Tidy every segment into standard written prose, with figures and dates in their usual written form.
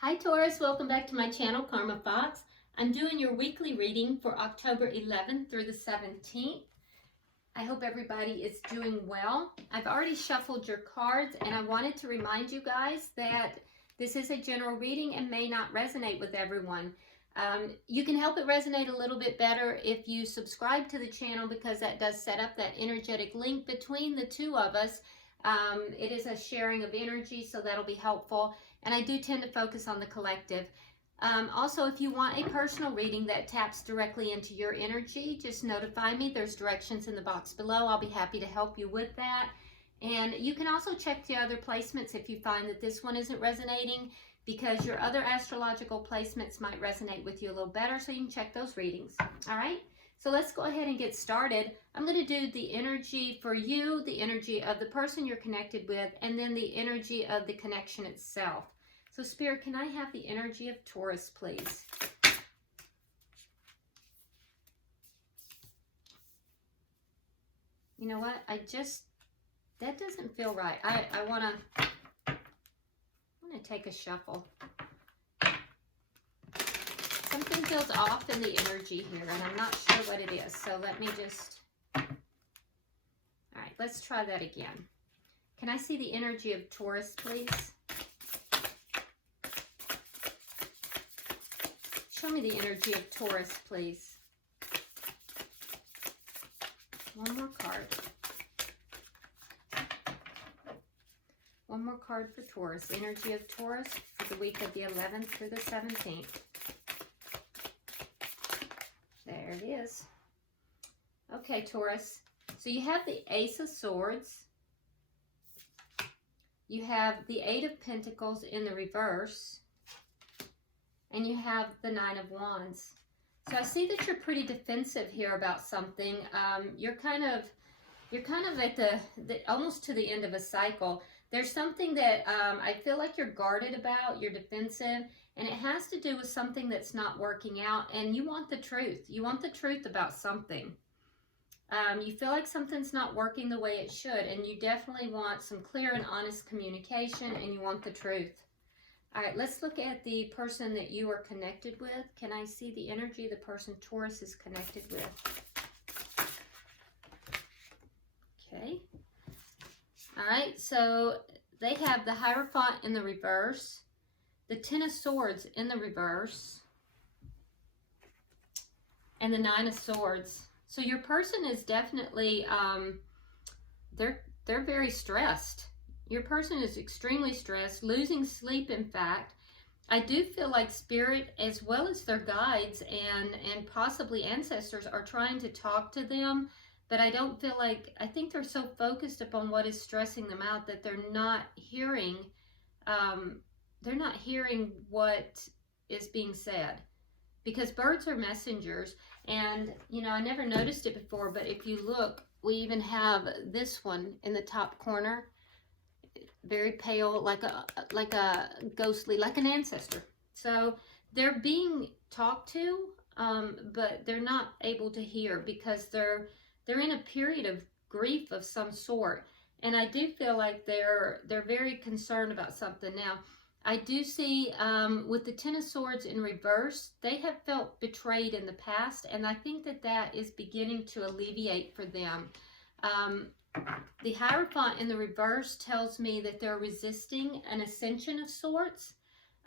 Hi Taurus, welcome back to my channel, Karma Fox. I'm doing your weekly reading for October 11th through the 17th. I hope everybody is doing well. I've already shuffled your cards and I wanted to remind you guys that this is a general reading and may not resonate with everyone. You can help it resonate a little bit better if you subscribe to the channel, because that does set up that energetic link between the two of us. It is a sharing of energy, so that'll be helpful. And I do tend to focus on the collective. Also, if you want a personal reading that taps directly into your energy, just notify me. There's directions in the box below. I'll be happy to help you with that. And you can also check the other placements if you find that this one isn't resonating, because your other astrological placements might resonate with you a little better, so you can check those readings. All right, so let's go ahead and get started. I'm going to do the energy for you, the energy of the person you're connected with, and then the energy of the connection itself. So Spirit, can I have the energy of Taurus, please? You know what? That doesn't feel right. I want to take a shuffle. Something feels off in the energy here, and I'm not sure what it is. So let me just... All right, let's try that again. Can I see the energy of Taurus, please? Show me the energy of Taurus, please. One more card. One more card for Taurus. Energy of Taurus for the week of the 11th through the 17th. There it is. Okay, Taurus. So you have the Ace of Swords. You have the Eight of Pentacles in the reverse. And you have the Nine of Wands. So I see that you're pretty defensive here about something. You're kind of at the almost to the end of a cycle. There's something that I feel like you're guarded about, you're defensive, and it has to do with something that's not working out, and you want the truth. You want the truth about something. You feel like something's not working the way it should, and you definitely want some clear and honest communication, and you want the truth. All right, let's look at the person that you are connected with. Can I see the energy of the person Taurus is connected with? Okay. All right, so they have the Hierophant in the reverse, the Ten of Swords in the reverse, and the Nine of Swords. So your person is definitely, they're very stressed. Your person is extremely stressed, losing sleep, in fact. I do feel like Spirit, as well as their guides and possibly ancestors, are trying to talk to them. But I don't feel like, I think they're so focused upon what is stressing them out that they're not hearing what is being said. Because birds are messengers, and you know, I never noticed it before, but if you look, we even have this one in the top corner, very pale, like a ghostly, like an ancestor. So they're being talked to, but they're not able to hear because they're in a period of grief of some sort. And I do feel like they're very concerned about something. Now, I do see with the Ten of Swords in reverse, they have felt betrayed in the past, and I think that is beginning to alleviate for them. The Hierophant in the reverse tells me that they're resisting an ascension of sorts.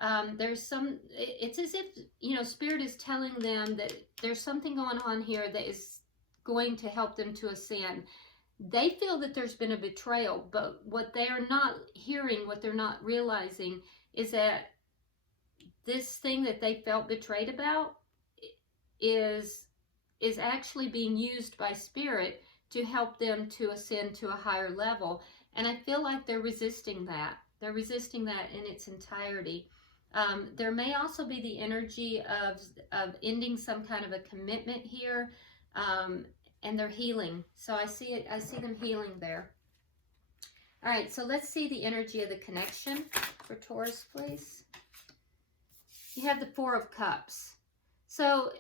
It's as if, you know, Spirit is telling them that there's something going on here that is going to help them to ascend. They feel that there's been a betrayal, but what they are not hearing, what they're not realizing, is that this thing that they felt betrayed about is actually being used by Spirit to help them to ascend to a higher level. And I feel like they're resisting that. They're resisting that in its entirety. There may also be the energy of ending some kind of a commitment here, and they're healing. So I see them healing there. All right, so let's see the energy of the connection for Taurus, please. You have the Four of Cups. So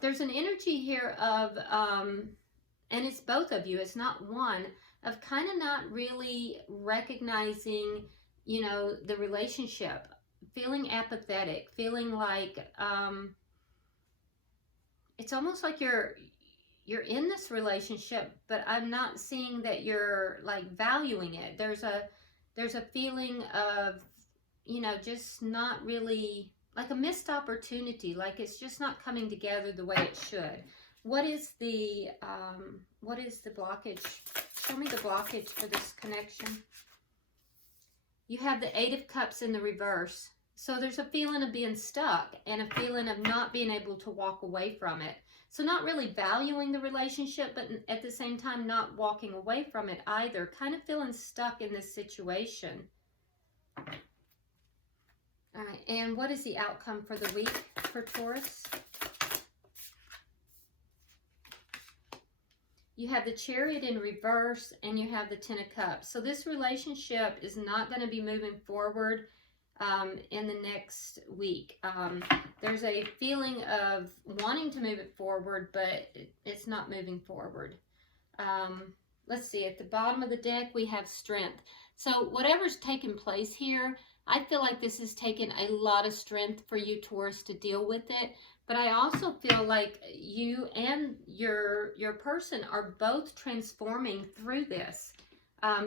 there's an energy here of, and it's both of you, it's not one, of kind of not really recognizing, you know, the relationship. feeling apathetic, feeling like it's almost like you're in this relationship, but I'm not seeing that you're like valuing it. There's a feeling of, you know, just not really, like a missed opportunity, like it's just not coming together the way it should. What is the blockage? Show me the blockage for this connection. You have the Eight of Cups in the reverse. So there's a feeling of being stuck and a feeling of not being able to walk away from it. So not really valuing the relationship, but at the same time not walking away from it either. Kind of feeling stuck in this situation. All right, and what is the outcome for the week for Taurus? You have the Chariot in reverse and you have the Ten of Cups. So this relationship is not going to be moving forward in the next week. There's a feeling of wanting to move it forward, but it's not moving forward. Let's see, at the bottom of the deck, we have Strength. So whatever's taking place here, I feel like this has taken a lot of strength for you, Taurus, to deal with it. But I also feel like you and your person are both transforming through this.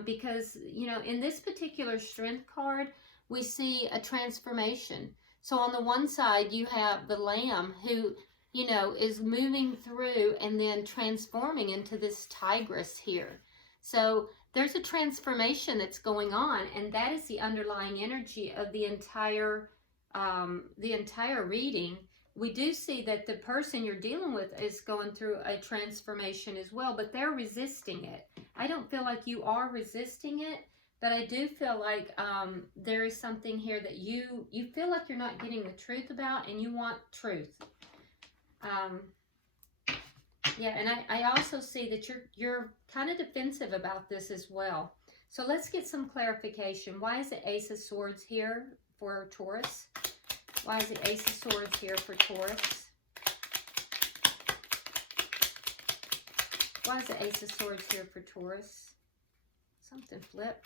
Because, you know, in this particular Strength card, we see a transformation. So on the one side, you have the Lamb who, you know, is moving through and then transforming into this Tigress here. So there's a transformation that's going on, and that is the underlying energy of the entire reading. We do see that the person you're dealing with is going through a transformation as well, but they're resisting it. I don't feel like you are resisting it, but I do feel like there is something here that you feel like you're not getting the truth about, and you want truth. Yeah, and I also see that you're kind of defensive about this as well. So let's get some clarification. Why is the Ace of Swords here for Taurus? Why is the Ace of Swords here for Taurus? Why is the Ace of Swords here for Taurus? Something flipped.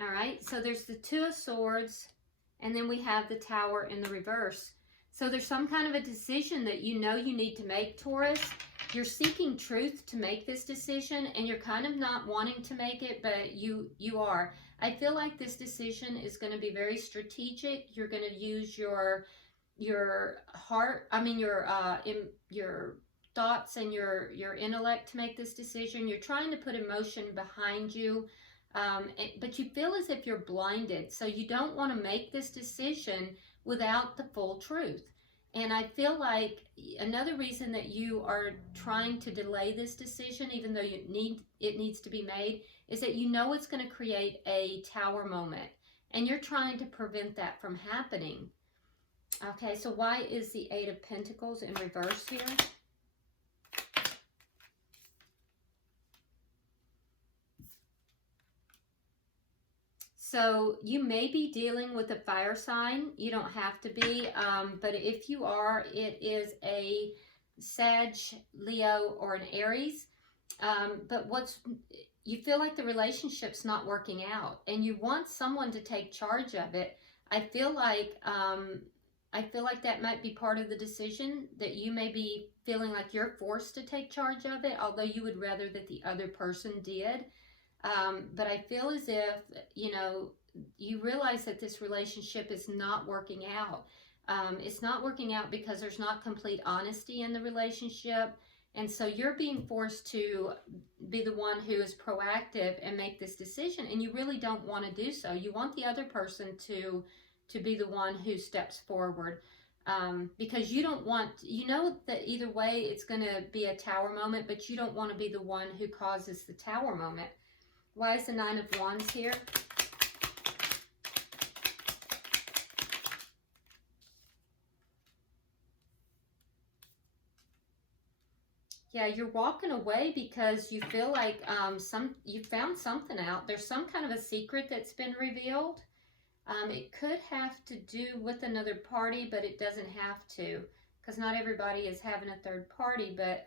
All right, so there's the Two of Swords, and then we have the Tower in the reverse. So there's some kind of a decision that you know you need to make, Taurus. You're seeking truth to make this decision, and you're kind of not wanting to make it, but you are. I feel like this decision is going to be very strategic. You're going to use your heart, your thoughts and your intellect to make this decision. You're trying to put emotion behind you, but you feel as if you're blinded. So you don't want to make this decision without the full truth. And I feel like another reason that you are trying to delay this decision, even though it needs to be made, is that you know it's going to create a tower moment. And you're trying to prevent that from happening. Okay, so why is the Eight of Pentacles in reverse here? So you may be dealing with a fire sign. You don't have to be, but if you are, it is a Sag, Leo, or an Aries. But you feel like the relationship's not working out, and you want someone to take charge of it. I feel like that might be part of the decision, that you may be feeling like you're forced to take charge of it, although you would rather that the other person did. But I feel as if, you know, you realize that this relationship is not working out. It's not working out because there's not complete honesty in the relationship. And so you're being forced to be the one who is proactive and make this decision. And you really don't want to do so. You want the other person to be the one who steps forward. Because you don't want, you know that either way it's going to be a tower moment, but you don't want to be the one who causes the tower moment. Why is the Nine of Wands here? Yeah, you're walking away because you feel like you found something out. There's some kind of a secret that's been revealed. It could have to do with another party, but it doesn't have to, because not everybody is having a third party. But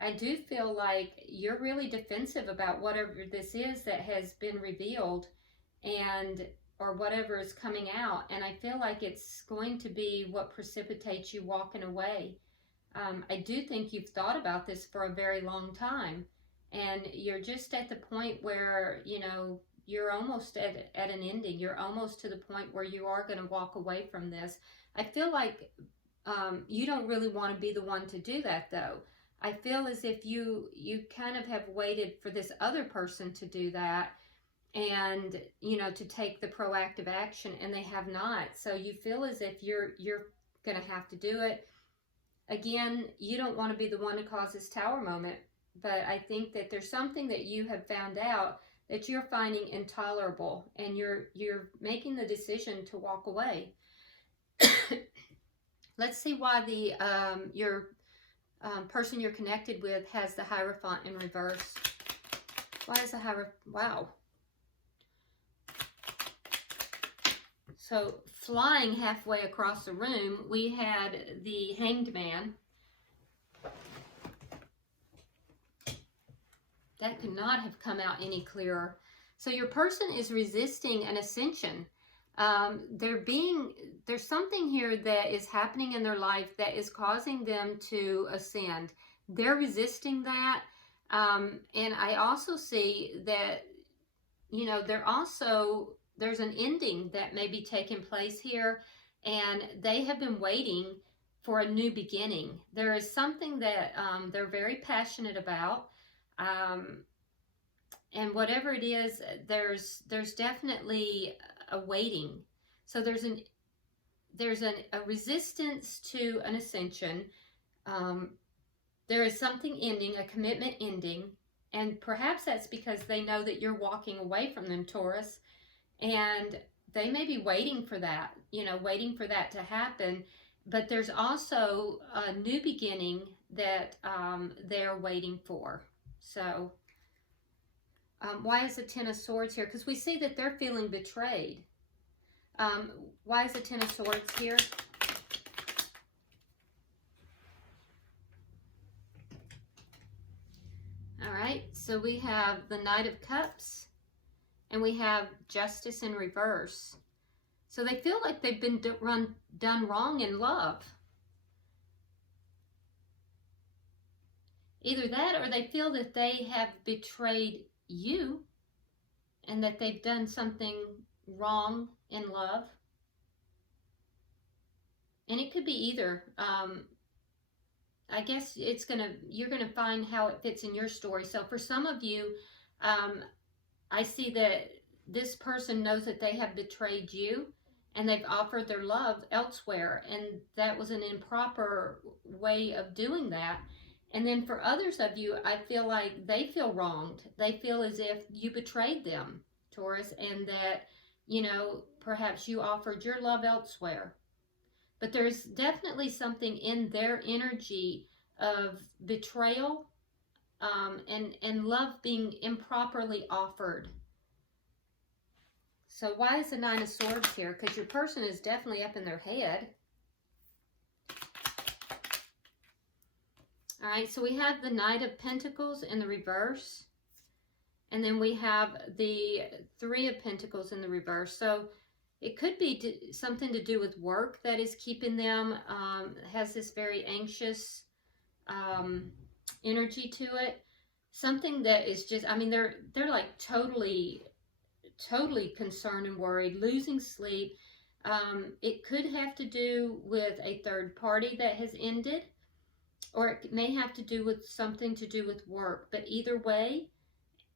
I do feel like you're really defensive about whatever this is that has been revealed, and or whatever is coming out, and I feel like it's going to be what precipitates you walking away. I do think you've thought about this for a very long time, and you're just at the point where, you know, you're almost at an ending. You're almost to the point where you are going to walk away from this. I feel like you don't really want to be the one to do that, though. I feel as if you kind of have waited for this other person to do that, and, you know, to take the proactive action, and they have not. So you feel as if you're going to have to do it. Again, you don't want to be the one to cause this Tower moment, but I think that there's something that you have found out that you're finding intolerable, and you're making the decision to walk away. Let's see why the your person you're connected with has the Hierophant in reverse. Why is the Hierophant? Wow. So flying halfway across the room, we had the Hanged Man. That could not have come out any clearer. So your person is resisting an ascension. There's something here that is happening in their life that is causing them to ascend. They're resisting that. And I also see that, you know, there's an ending that may be taking place here, and they have been waiting for a new beginning. There is something that they're very passionate about, and whatever it is, there's definitely a waiting. So there's a resistance to an ascension. There is something ending, a commitment ending, and perhaps that's because they know that you're walking away from them, Taurus. And they may be waiting for that, you know, waiting for that to happen. But there's also a new beginning that they're waiting for. So why is the Ten of Swords here? Because we see that they're feeling betrayed. Why is the Ten of Swords here? All right, so we have the Knight of Cups. And we have Justice in reverse. So they feel like they've been done wrong in love. Either that, or they feel that they have betrayed you, and that they've done something wrong in love. And it could be either. I guess you're gonna find how it fits in your story. So for some of you, I see that this person knows that they have betrayed you, and they've offered their love elsewhere, and that was an improper way of doing that. And then for others of you, I feel like they feel wronged. They feel as if you betrayed them, Taurus, and that, you know, perhaps you offered your love elsewhere. But there's definitely something in their energy of betrayal, and love being improperly offered. So why is the Nine of Swords here? Because your person is definitely up in their head. All right, so we have the Knight of Pentacles in the reverse. And then we have the Three of Pentacles in the reverse. So it could be something to do with work that is keeping them, has this very anxious energy to it. Something that is just, I mean, they're like totally concerned and worried, losing sleep. It could have to do with a third party that has ended, or it may have to do with something to do with work. But either way,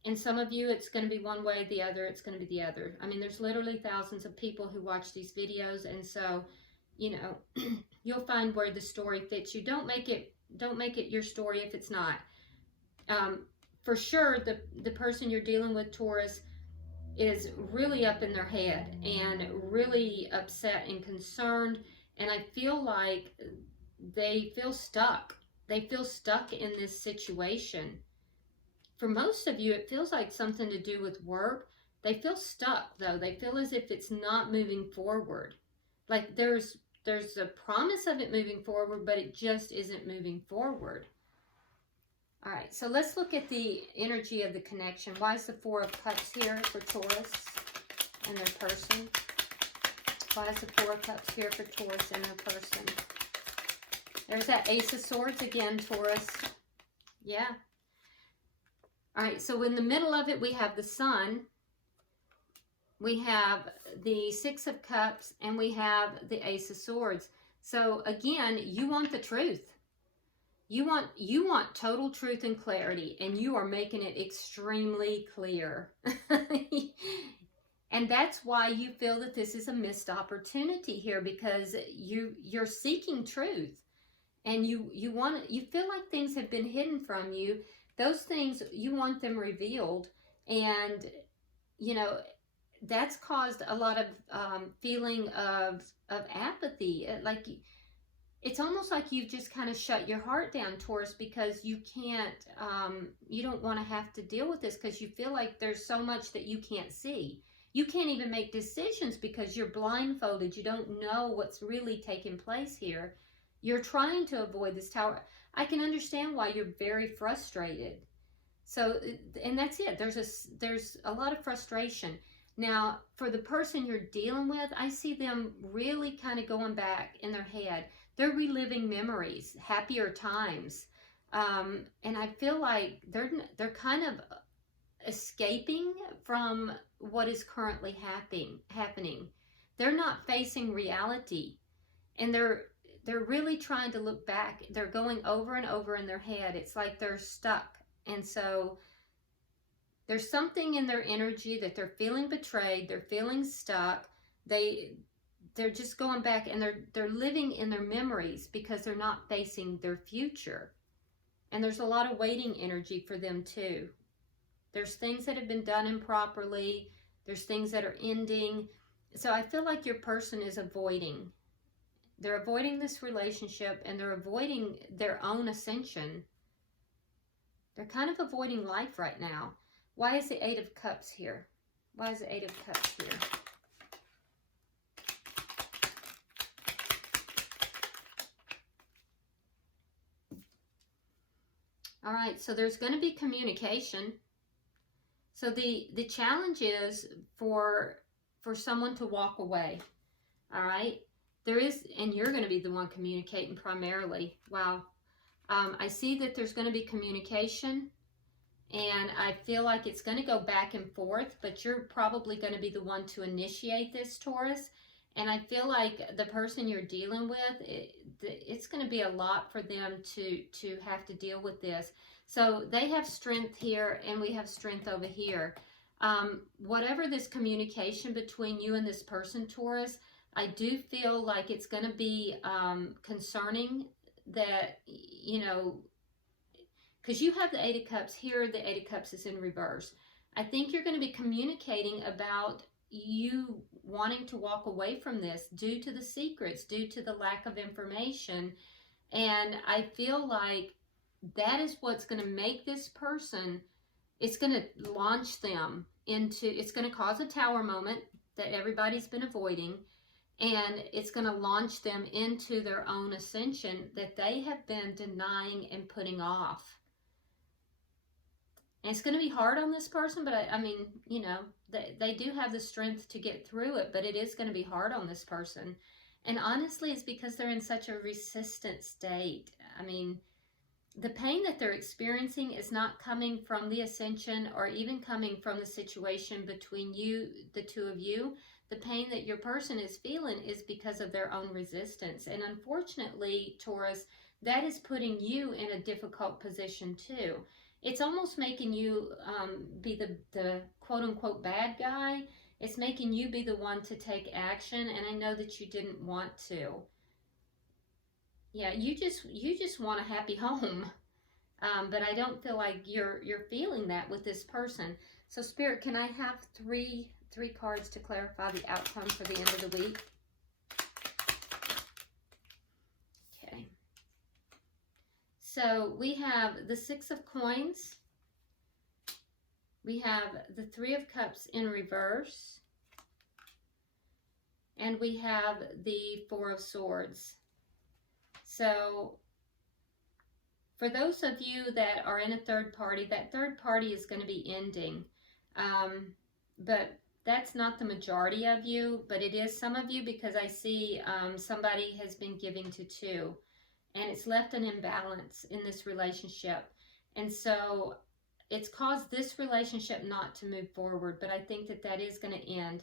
and some of you, it's going to be one way, the other, it's going to be the other. I mean, there's literally thousands of people who watch these videos, and so, you know, you'll find where the story fits you. Don't make it your story if it's not. For sure, the person you're dealing with, Taurus, is really up in their head and really upset and concerned, and I feel like they feel stuck. They feel stuck in this situation. For most of you, it feels like something to do with work. They feel stuck, though. They feel as if it's not moving forward. Like there's a promise of it moving forward, but it just isn't moving forward. All right, so let's look at the energy of the connection. Why is the Four of Cups here for Taurus? and their person? Why is the Four of Cups here for Taurus and their person? There's that Ace of Swords again, Taurus. Yeah. All right, so in the middle of it, we have the Sun. We have the Six of Cups, and we have the Ace of Swords. So again, you want the truth. You want total truth and clarity, and you are making it extremely clear. And that's why you feel that this is a missed opportunity here, because you're seeking truth, and you feel like things have been hidden from you. Those things, you want them revealed, and you know that's caused a lot of feeling of apathy. Like it's almost like you've just kind of shut your heart down, Taurus, because you can't, you don't want to have to deal with this, because you feel like there's so much that you can't see. You can't even make decisions because you're blindfolded. You don't know what's really taking place here. You're trying to avoid this Tower. I can understand why you're very frustrated. So, and that's it. There's a lot of frustration. Now, for the person you're dealing with, I see them really kind of going back in their head. They're reliving memories, happier times. And I feel like they're kind of escaping from what is currently happening. They're not facing reality. And they're really trying to look back. They're going over and over in their head. It's like they're stuck. And so there's something in their energy that they're feeling betrayed. They're feeling stuck. They're just going back, and they're living in their memories because they're not facing their future. And there's a lot of waiting energy for them too. There's things that have been done improperly. There's things that are ending. So I feel like your person is avoiding. They're avoiding this relationship, and they're avoiding their own ascension. They're kind of avoiding life right now. Why is the Eight of Cups here? Why is the Eight of Cups here? All right, so there's going to be communication. So the challenge is for someone to walk away. All right, there is, and you're going to be the one communicating primarily. Wow. I see that there's going to be communication, and I feel like it's going to go back and forth, but you're probably going to be the one to initiate this, Taurus. And I feel like the person you're dealing with, it's going to be a lot for them to have to deal with this. So they have strength here, and we have strength over here. Whatever this communication between you and this person, Taurus, I do feel like it's going to be concerning that, you know, because you have the Eight of Cups here, the Eight of Cups is in reverse. I think you're going to be communicating about you wanting to walk away from this due to the secrets, due to the lack of information. And I feel like that is what's going to make this person, it's going to launch them into, it's going to cause a Tower moment that everybody's been avoiding. And it's going to launch them into their own ascension that they have been denying and putting off. And it's going to be hard on this person, but I mean, you know, they do have the strength to get through it, but it is going to be hard on this person. And honestly, it's because they're in such a resistant state. I mean, the pain that they're experiencing is not coming from the ascension or even coming from the situation between you, the two of you. The pain that your person is feeling is because of their own resistance. And unfortunately, Taurus, that is putting you in a difficult position too. It's almost making you be the quote-unquote bad guy. It's making you be the one to take action, and I know that you didn't want to. Yeah, you just want a happy home, but I don't feel like you're feeling that with this person. So Spirit, can I have three cards to clarify the outcome for the end of the week? Okay. So we have the Six of Coins. We have the Three of Cups in reverse. And we have the Four of Swords. So for those of you that are in a third party, that third party is going to be ending. But that's not the majority of you, but it is some of you, because I see somebody has been giving to two, and it's left an imbalance in this relationship. And so it's caused this relationship not to move forward, but I think that that is going to end.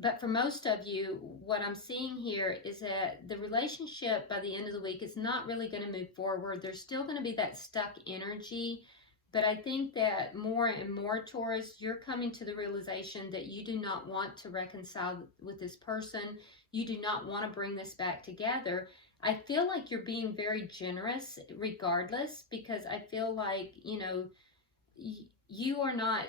But for most of you, what I'm seeing here is that the relationship by the end of the week is not really going to move forward. There's still going to be that stuck energy. But I think that more and more, Taurus, you're coming to the realization that you do not want to reconcile with this person. You do not want to bring this back together. I feel like you're being very generous regardless, because I feel like, you know, you are not,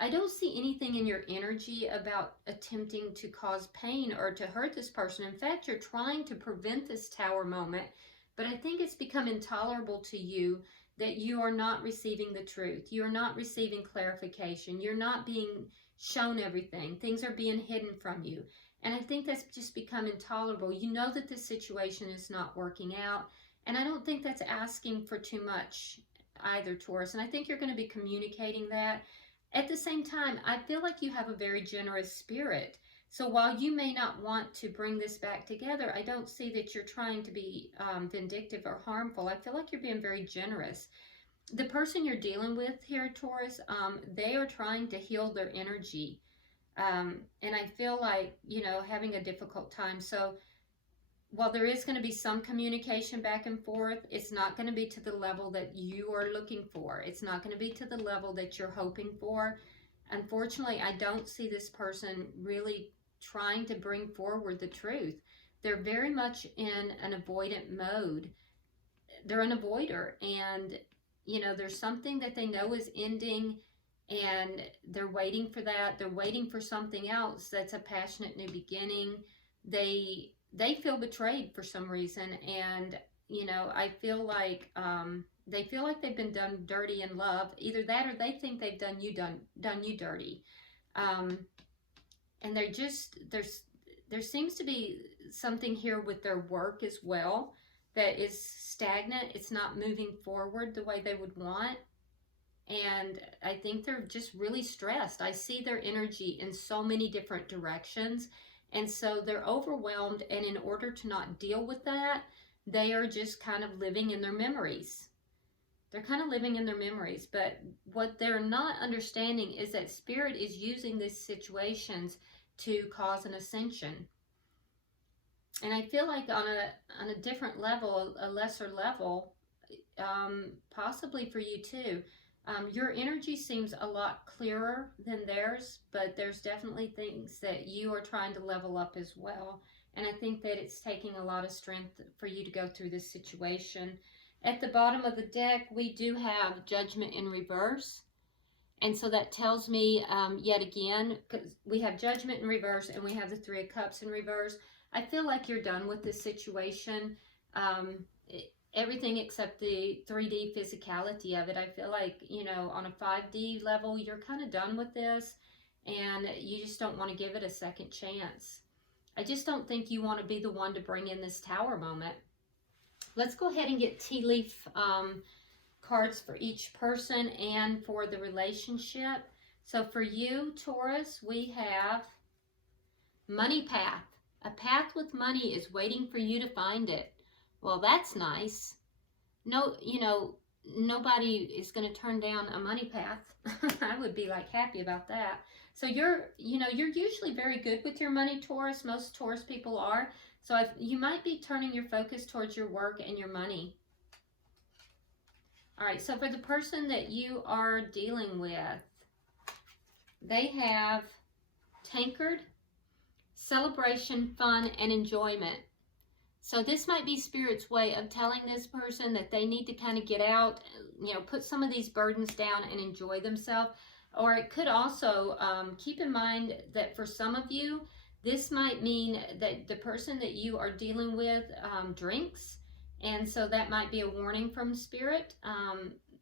I don't see anything in your energy about attempting to cause pain or to hurt this person. In fact, you're trying to prevent this Tower moment, but I think it's become intolerable to you that you are not receiving the truth. You're not receiving clarification. You're not being shown everything. Things are being hidden from you. And I think that's just become intolerable. You know that this situation is not working out. And I don't think that's asking for too much either, Taurus. And I think you're going to be communicating that. At the same time, I feel like you have a very generous spirit. So while you may not want to bring this back together, I don't see that you're trying to be vindictive or harmful. I feel like you're being very generous. The person you're dealing with here, Taurus, they are trying to heal their energy. And I feel like, you know, having a difficult time. So while there is going to be some communication back and forth, it's not going to be to the level that you are looking for. It's not going to be to the level that you're hoping for. Unfortunately, I don't see this person really trying to bring forward the truth. They're very much in an avoidant mode. They're an avoider, and, you know, there's something that they know is ending, and they're waiting for that. They're waiting for something else that's a passionate new beginning. They feel betrayed for some reason, and, you know, I feel like they feel like they've been done dirty in love. Either that, or they think they've done you dirty. And they're just, there seems to be something here with their work as well that is stagnant. It's not moving forward the way they would want. And I think they're just really stressed. I see their energy in so many different directions. And so they're overwhelmed, and in order to not deal with that, they are just kind of living in their memories. They're kind of living in their memories. But what they're not understanding is that Spirit is using these situations to cause an ascension. And I feel like on a different level, a lesser level, possibly for you too, your energy seems a lot clearer than theirs, but there's definitely things that you are trying to level up as well. And I think that it's taking a lot of strength for you to go through this situation. At the bottom of the deck, we do have Judgment in reverse. And so that tells me, yet again, because we have Judgment in reverse and we have the Three of Cups in reverse. I feel like you're done with this situation. Everything except the 3D physicality of it. I feel like, you know, on a 5D level, you're kind of done with this, and you just don't want to give it a second chance. I just don't think you want to be the one to bring in this Tower moment. Let's go ahead and get tea leaf cards for each person and for the relationship. So for you, Taurus, we have Money Path. A path with money is waiting for you to find it. Well, that's nice. No, you know, nobody is going to turn down a money path. I would be like happy about that. So you're usually very good with your money, Taurus. Most Taurus people are. So you might be turning your focus towards your work and your money. All right, so for the person that you are dealing with, they have Tankard, celebration, fun, and enjoyment. So this might be Spirit's way of telling this person that they need to kind of get out, you know, put some of these burdens down and enjoy themselves. Or it could also keep in mind that for some of you, this might mean that the person that you are dealing with drinks. And so that might be a warning from Spirit,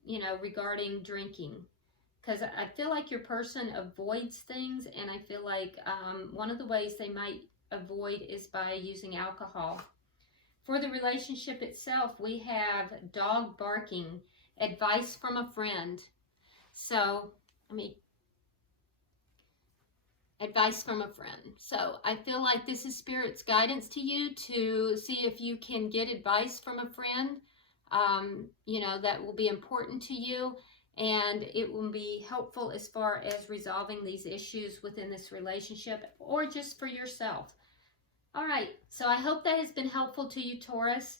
you know, regarding drinking. Because I feel like your person avoids things, and I feel like one of the ways they might avoid is by using alcohol. For the relationship itself, we have dog barking, advice from a friend. So advice from a friend. So I feel like this is Spirit's guidance to you to see if you can get advice from a friend, you know, that will be important to you, and it will be helpful as far as resolving these issues within this relationship or just for yourself. All right, so I hope that has been helpful to you, Taurus.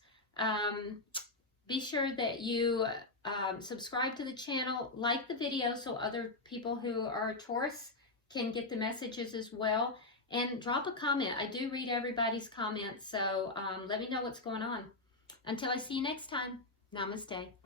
Be sure that you subscribe to the channel, like the video so other people who are Taurus can get the messages as well, and drop a comment. I do read everybody's comments, so let me know what's going on. Until I see you next time, namaste.